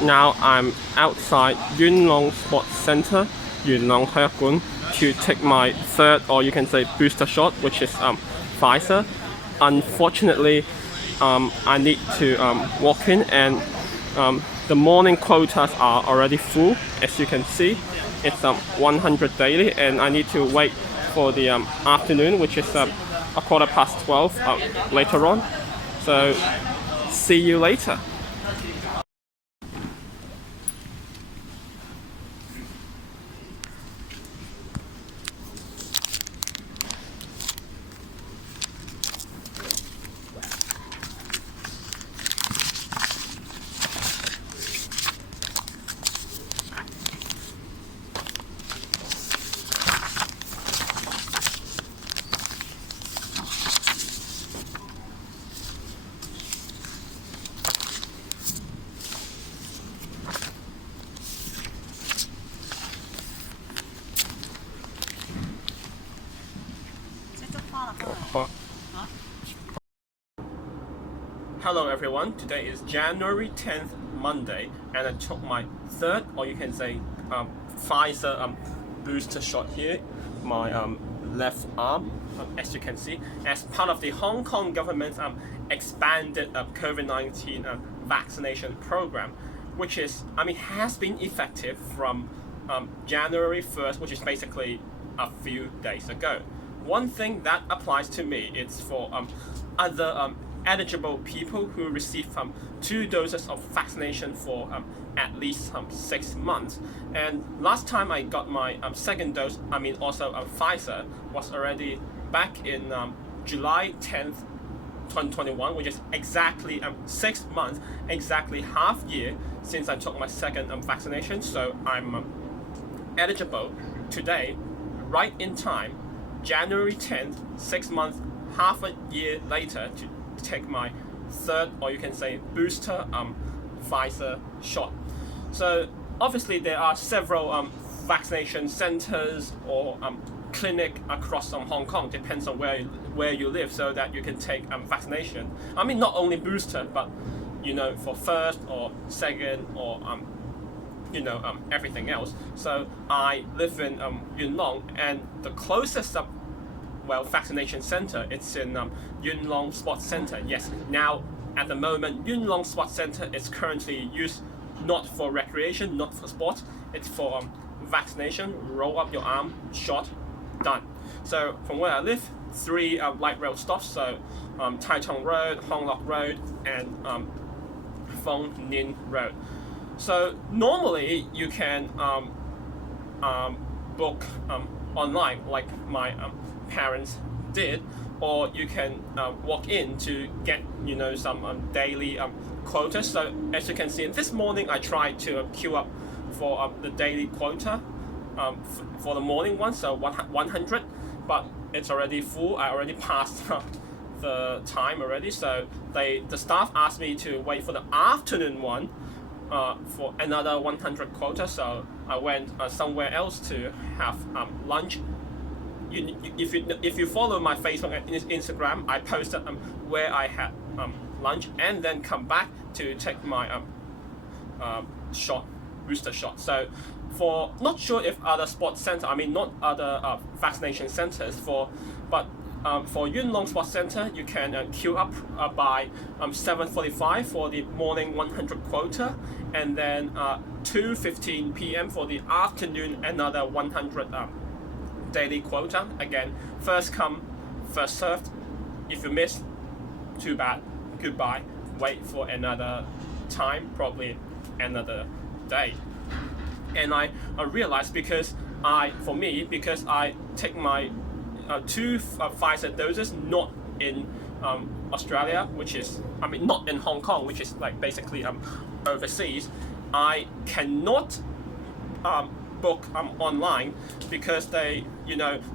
now I'm outside Yuen Sports Center,元朗体育館, to take my third, or you can say booster shot, which is Pfizer. Unfortunately, I need to walk in, and the morning quotas are already full. As you can see, it's 100 daily, and I need to wait for the afternoon, which is a 12:15 later on. So see you later. Hello everyone, today is January 10th, Monday, and I took my third, or you can say Pfizer booster shot here, my left arm, as you can see, as part of the Hong Kong government's expanded COVID-19 vaccination program, which is, has been effective from January 1st, which is basically a few days ago. One thing that applies to me, it's for other eligible people who receive 2 doses of vaccination for at least 6 months. And last time I got my second dose, also Pfizer, was already back in July 10th, 2021, which is exactly 6 months, exactly half year since I took my second vaccination. So I'm eligible today, right in time, January 10th, 6 months, half a year later, to take my third, or you can say booster Pfizer shot. So obviously there are several vaccination centers or clinic across Hong Kong, depends on where you live, so that you can take vaccination. Not only booster, but for first or second or everything else. So I live in Yuen Long, and the closest vaccination center, it's in Yuen Sports Center. Yes, now at the moment Yuen Sports Center is currently used not for recreation, not for sports, it's for vaccination, roll up your arm, shot, done. So from where I live, 3 light rail stops, so Tai Tong Road, Hong Lok Road, and Fong Nin Road. So normally you can book online, like my parents did, or you can walk in to get some daily quotas. So as you can see, this morning I tried to queue up for the daily quota for the morning one, so 100, but it's already full. I already passed the time already, so the staff asked me to wait for the afternoon one for another 100 quota. So I went somewhere else to have lunch. If you follow my Facebook and Instagram, I posted where I had lunch, and then come back to take my booster shot. So for, not sure if other sports center, not other vaccination centers, but for Yuen Sports Center, you can queue up by 7:45 for the morning 100 quota, and then 2:15 p.m. for the afternoon another 100 daily quota. Again, first come, first served. If you miss, too bad, goodbye. Wait for another time, probably another day. And I realized, because I take my 2 Pfizer doses not in Australia, which is, not in Hong Kong, which is like basically overseas, I cannot book online, because they,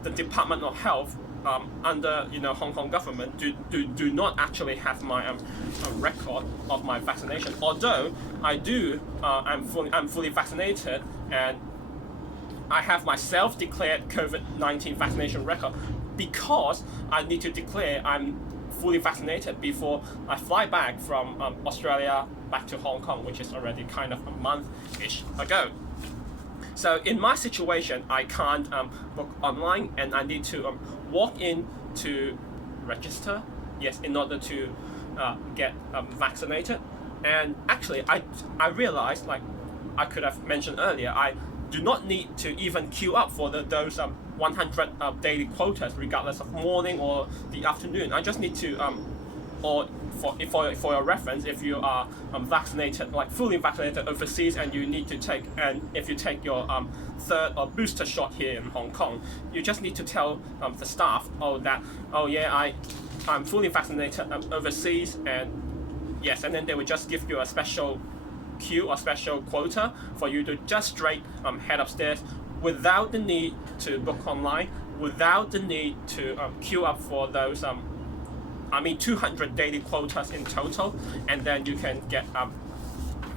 the Department of Health under Hong Kong government do not actually have my record of my vaccination. Although I do, I'm fully vaccinated, and I have my self-declared COVID-19 vaccination record, because I need to declare I'm fully vaccinated before I fly back from Australia back to Hong Kong, which is already kind of a month-ish ago. So in my situation, I can't book online, and I need to walk in to register, yes, in order to get vaccinated. And actually, I realized, like I could have mentioned earlier, I do not need to even queue up for those 100 daily quotas, regardless of morning or the afternoon. I just need to or for your reference, if you are vaccinated, like fully vaccinated overseas, and you need to take, and if you take your third or booster shot here in Hong Kong, you just need to tell the staff, I'm fully vaccinated overseas, and yes, and then they will just give you a special queue or special quota for you to just straight head upstairs without the need to book online, without the need to queue up for those 200 daily quotas in total, and then you can get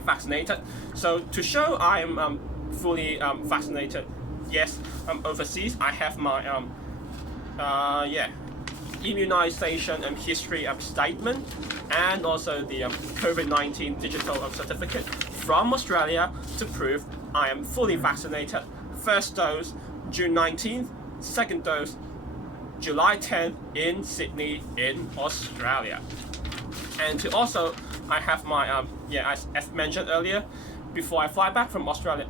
vaccinated. So to show I am fully vaccinated, yes, overseas, I have my immunization and history statement, and also the COVID-19 digital certificate from Australia to prove I am fully vaccinated. First dose June 19th, second dose July 10th in Sydney in Australia. And to also, I have my as mentioned earlier, before I fly back from Australia,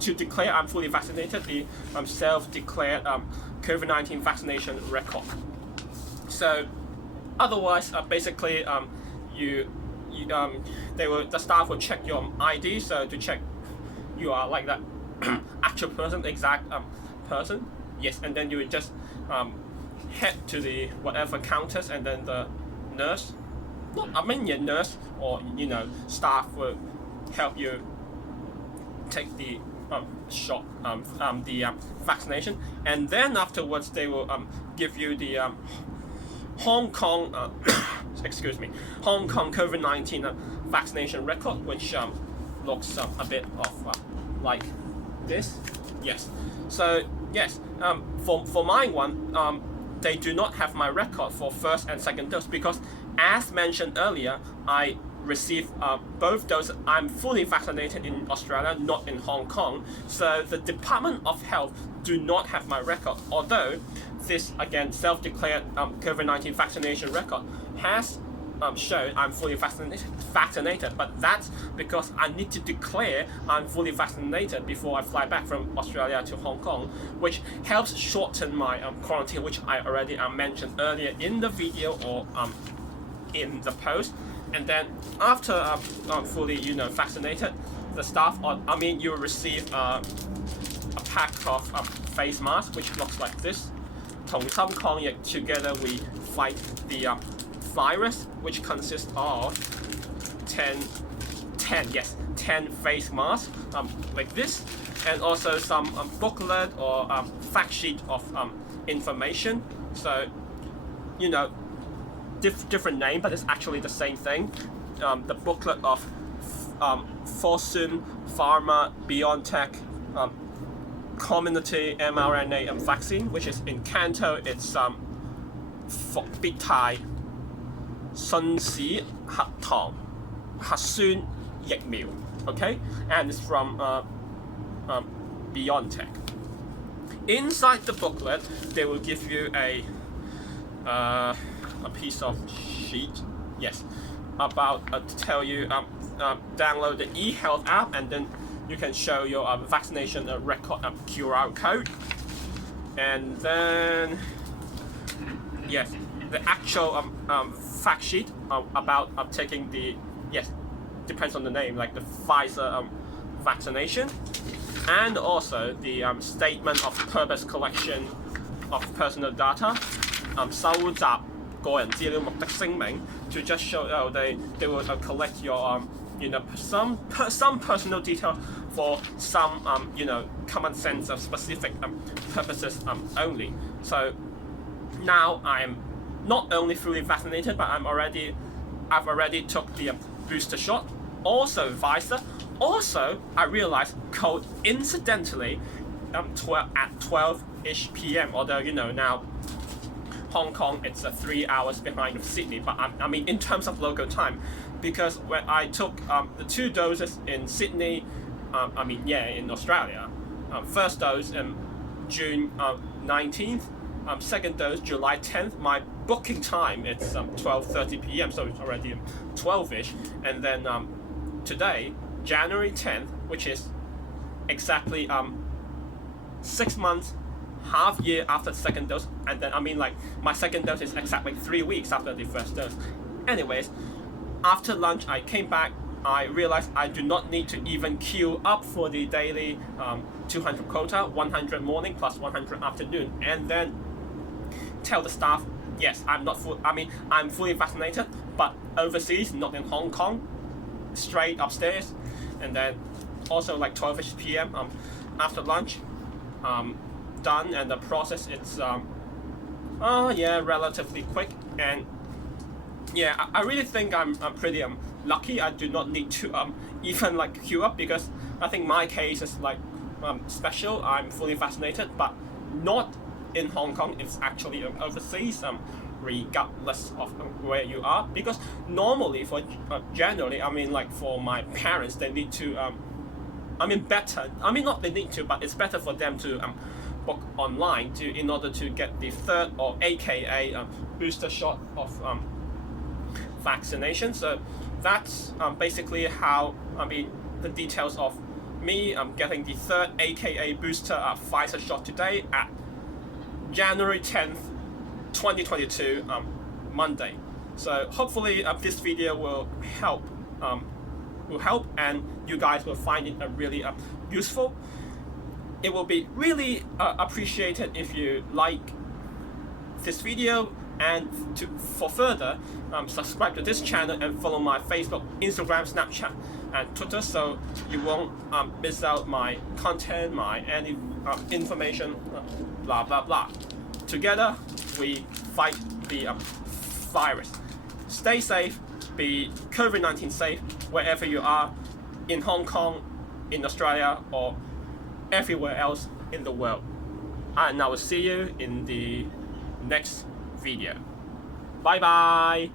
to declare I'm fully vaccinated, the self-declared COVID-19 vaccination record. So otherwise, basically, the staff will check your ID, so to check you are like that actual person, exact person. Yes, and then you would just head to the whatever counters, and then the nurse, nurse or staff will help you take the shot, the vaccination, and then afterwards they will give you the Hong Kong Hong Kong COVID-19 vaccination record, which looks a bit of like this. Yes, so yes, for my one, they do not have my record for first and second dose, because as mentioned earlier, I received both doses. I'm fully vaccinated in Australia, not in Hong Kong, so the Department of Health do not have my record, although this, again, self-declared COVID-19 vaccination record has shown I'm fully vaccinated, but that's because I need to declare I'm fully vaccinated before I fly back from Australia to Hong Kong, which helps shorten my quarantine, which I already mentioned earlier in the video or in the post. And then after fully vaccinated, the staff, you will receive a pack of face masks, which looks like this. 同心抗疫, together we fight the virus, which consists of 10 face masks like this, and also some booklet or fact sheet of information. So different name, but it's actually the same thing. The booklet of Fosun Pharma BioNTech community mRNA vaccine, which is in Canto, it's 復必泰信使核糖核酸疫苗, okay, and it's from BioNTech. Inside the booklet, they will give you a piece of sheet, yes, about to tell you download the eHealth app, and then you can show your vaccination record QR code, and then yes, the actual fact sheet about taking the, yes, depends on the name, like the Pfizer vaccination, and also the statement of purpose collection of personal data, 收集個人資料目的聲明, to just show they will collect your some personal detail for some common sense of specific purposes only. So now I'm not only fully vaccinated, but I've already took the booster shot, also Pfizer. Also, I realized coincidentally at 12-ish p.m., although now Hong Kong, it's 3 hours behind of Sydney. But I mean, in terms of local time, because when I took the 2 doses in Sydney, in Australia, first dose June 19th, second dose July 10th. My booking time it's 12:30 p.m. so it's already 12ish, and then today January 10th, which is exactly 6 months, half year after the second dose, and then my second dose is exactly 3 weeks after the first dose. Anyways, after lunch I came back. I realized I do not need to even queue up for the daily 200 quota, 100 morning plus 100 afternoon, and then tell the staff, yes, I'm fully vaccinated, but overseas, not in Hong Kong, straight upstairs. And then also like 12ish p.m. After lunch, done, and the process it's relatively quick. And yeah, I really think I'm pretty lucky. I do not need to even like queue up, because I think my case is like special. I'm fully vaccinated, but not in Hong Kong. It's actually overseas, regardless of where you are. Because normally for generally, for my parents, they need to not they need to, but it's better for them to book online in order to get the third, or AKA booster shot of vaccination. So that's basically how the details of me getting the third AKA booster Pfizer shot today at January 10th 2022, Monday. So hopefully this video will help and you guys will find it really useful. It will be really appreciated if you like this video, and for further subscribe to this channel and follow my Facebook, Instagram, Snapchat and Twitter, so you won't miss out my content, any information, blah blah blah. Together we fight the virus. Stay safe, be COVID-19 safe wherever you are, in Hong Kong, in Australia, or everywhere else in the world. And I will see you in the next video. Bye bye.